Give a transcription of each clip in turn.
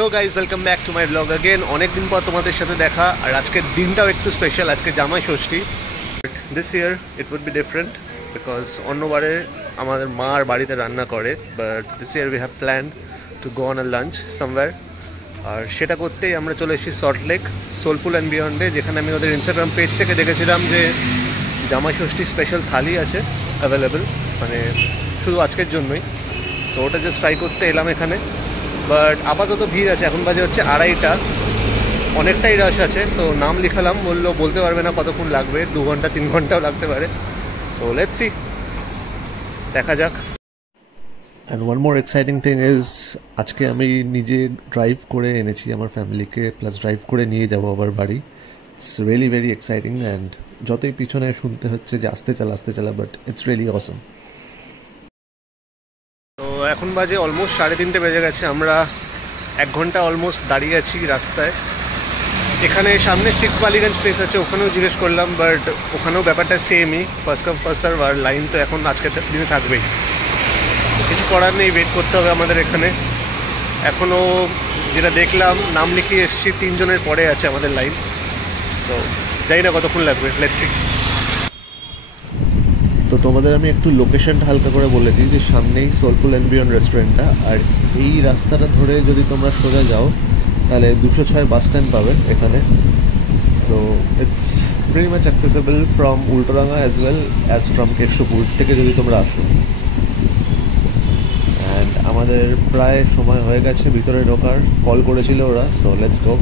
Hello guys welcome back to my blog again. अनेक दिन पर तुम्हारे साथे देखा और आज के दिनटाও একটু स्पेशल। आज के Jamai Sasthi. This year it would be different because अन्यबारे हमारे मार बाड़ीते रान्ना करे, but this year we have plan to go on a lunch somewhere और सेटा करतेই আমরা চলে এসেছি সল্ট লেক সোলফুল অ্যান্ড বিয়ন্ডে, যেখানে আমি ওদের ইনস্টাগ্রাম পেজ থেকে দেখেছিলাম যে জামাই ষষ্ঠী স্পেশাল থালি আছে অ্যাভেলেবেল, মানে শুধু আজকের জন্যই। সো ওটা জাস্ট ট্রাই করতে এলাম এখানে। বাট আপাতত ভিড় আছে, এখন বাজে হচ্ছে 2:30, অনেকটাই রাশ আছে। তো নাম লিখালাম, বলতে পারবে না কতক্ষণ লাগবে, 2 ঘন্টা 3 ঘন্টাও লাগতে পারে। সো লেটস সি, দেখা যাক। And one more exciting thing is আজকে আমি নিজে ড্রাইভ করে এনেছি আমার ফ্যামিলিকে, প্লাস ড্রাইভ করে নিয়ে যাবো আবার বাড়ি। It's really very exciting. And যতই পিছনে শুনতে হচ্ছে যে আসতে চালা, বাট ইটস রিয়েলি অসম। তো এখন বাজে অলমোস্ট 3:30 বেজে গেছে। আমরা 1 ঘন্টা অলমোস্ট দাঁড়িয়ে আছি রাস্তায়। এখানে সামনে 6 বালিগঞ্জ প্লেস আছে, ওখানেও জিজ্ঞেস করলাম, বাট ওখানেও ব্যাপারটা সেমই, ফার্স্ট কাম ফার্স্ট সার্ভ। আর লাইন তো এখন আজকের দিনে থাকবেই, কিছু করার নেই, ওয়েট করতে হবে আমাদের এখানে। এখনও যেটা দেখলাম নাম লিখিয়ে এসেছি 3 জনের পরে আছে আমাদের লাইন। সো জানি না কতক্ষণ লাগবে, লেটস সি। তো তোমাদের আমি একটু লোকেশনটা হালকা করে বলে দিই যে সামনেই সোলফুল অ্যান্ড বিয়ন্ড রেস্টুরেন্টটা, আর এই রাস্তাটা ধরে যদি তোমরা সোজা যাও তাহলে 206 বাস স্ট্যান্ড পাবে এখানে। So it's very much accessible from Ultadanga as well as from Keshabpur থেকে যদি তোমরা আসো। অ্যান্ড আমাদের প্রায় সময় হয়ে গেছে ভিতরে ঢোকার, কল করেছিল ওরা। So let's go.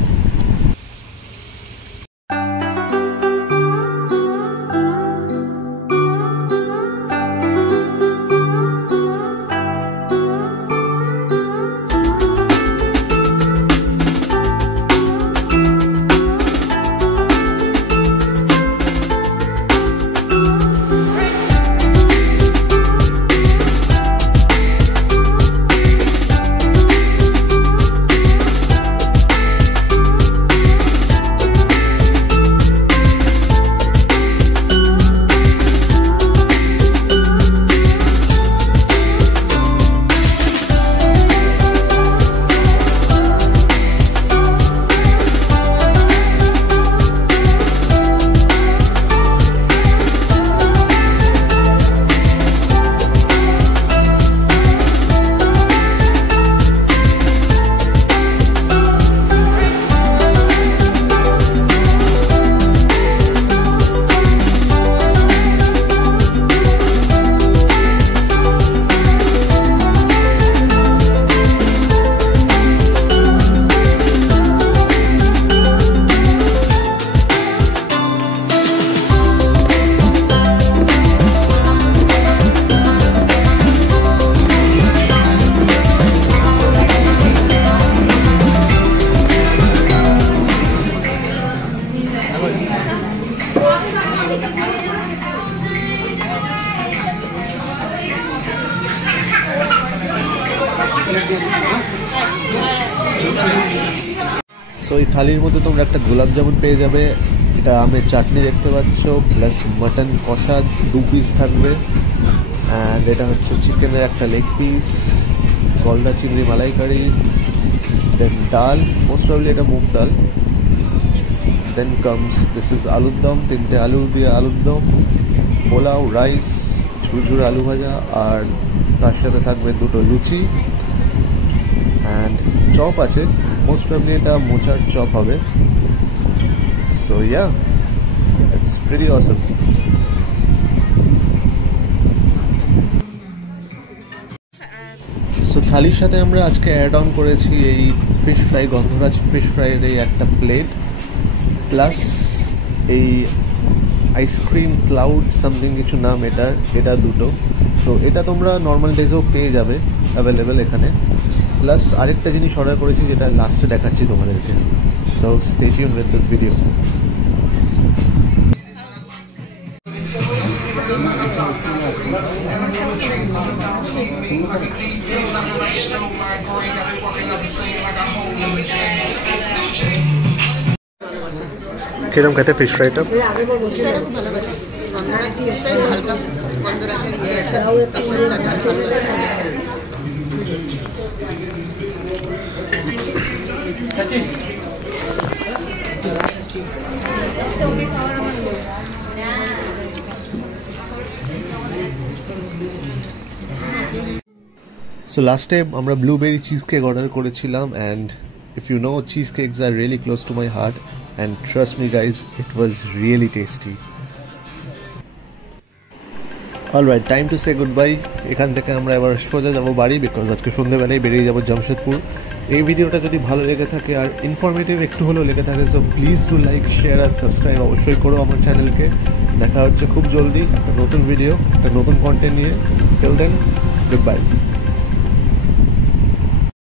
সো এই থালির মধ্যে তোমরা একটা গোলাপ জামুন পেয়ে যাবে, এটা আমের চাটনি দেখতে পাচ্ছ, প্লাস মাটন কষা 2 পিস থাকবে, অ্যান্ড এটা হচ্ছে চিকেনের একটা লেগ পিস, গলদা চিংড়ি মালাইকারি, দেন ডাল, মোস্ট প্রবলি এটা মুগ ডাল, দেন কামস দিস ইজ আলুর দম, 3টে আলু দিয়ে আলুর দম, পোলাও, রাইস, ঝুরঝুরে আলু ভাজা, আর তার সাথে থাকবে 2টো লুচি, অ্যান্ড চপ আছে, মোস্ট প্রবলি এটা মোচার চপ হবে। So yeah, it's pretty awesome. So থালির সাথে আমরা আজকে অ্যাড অন করেছি এই ফিশ ফ্রাই, গন্ধরাজ ফিশ ফ্রাইয়ের এই একটা প্লেট, প্লাস এই আইসক্রিম ক্লাউড সামথিং কিছু নাম এটা 2টো। তো এটা তোমরা নর্মাল ডেজেও পেয়ে যাবে অ্যাভেলেবেল এখানে। প্লাস আরেকটা জিনিস অর্ডার করেছি যেটা লাস্টে দেখাচ্ছি তোমাদেরকে। So stay tune with this video. কিরম খেতে ফিশ ফ্রাইটা? So last time আমরা blueberry cheesecake order করেছিলাম, and if you know, cheesecakes are really close to my heart, and trust me guys, it was really tasty. Alright, time to say goodbye. এখান থেকে আমরা এবার সোজা যাব বাড়ি, because আজকে সন্ধ্যাবেলায় বেরিয়ে যাব জামশেদপুর। এই ভিডিওটা যদি ভালো লেগে থাকে আর ইনফরমেটিভ একটু হলেও লেগে থাকে, so please do like, share আর সাবস্ক্রাইব অবশ্যই করো আমার চ্যানেলকে। দেখা হচ্ছে খুব জলদি একটা নতুন ভিডিও, একটা নতুন কন্টেন্ট নিয়ে। Till then, good by.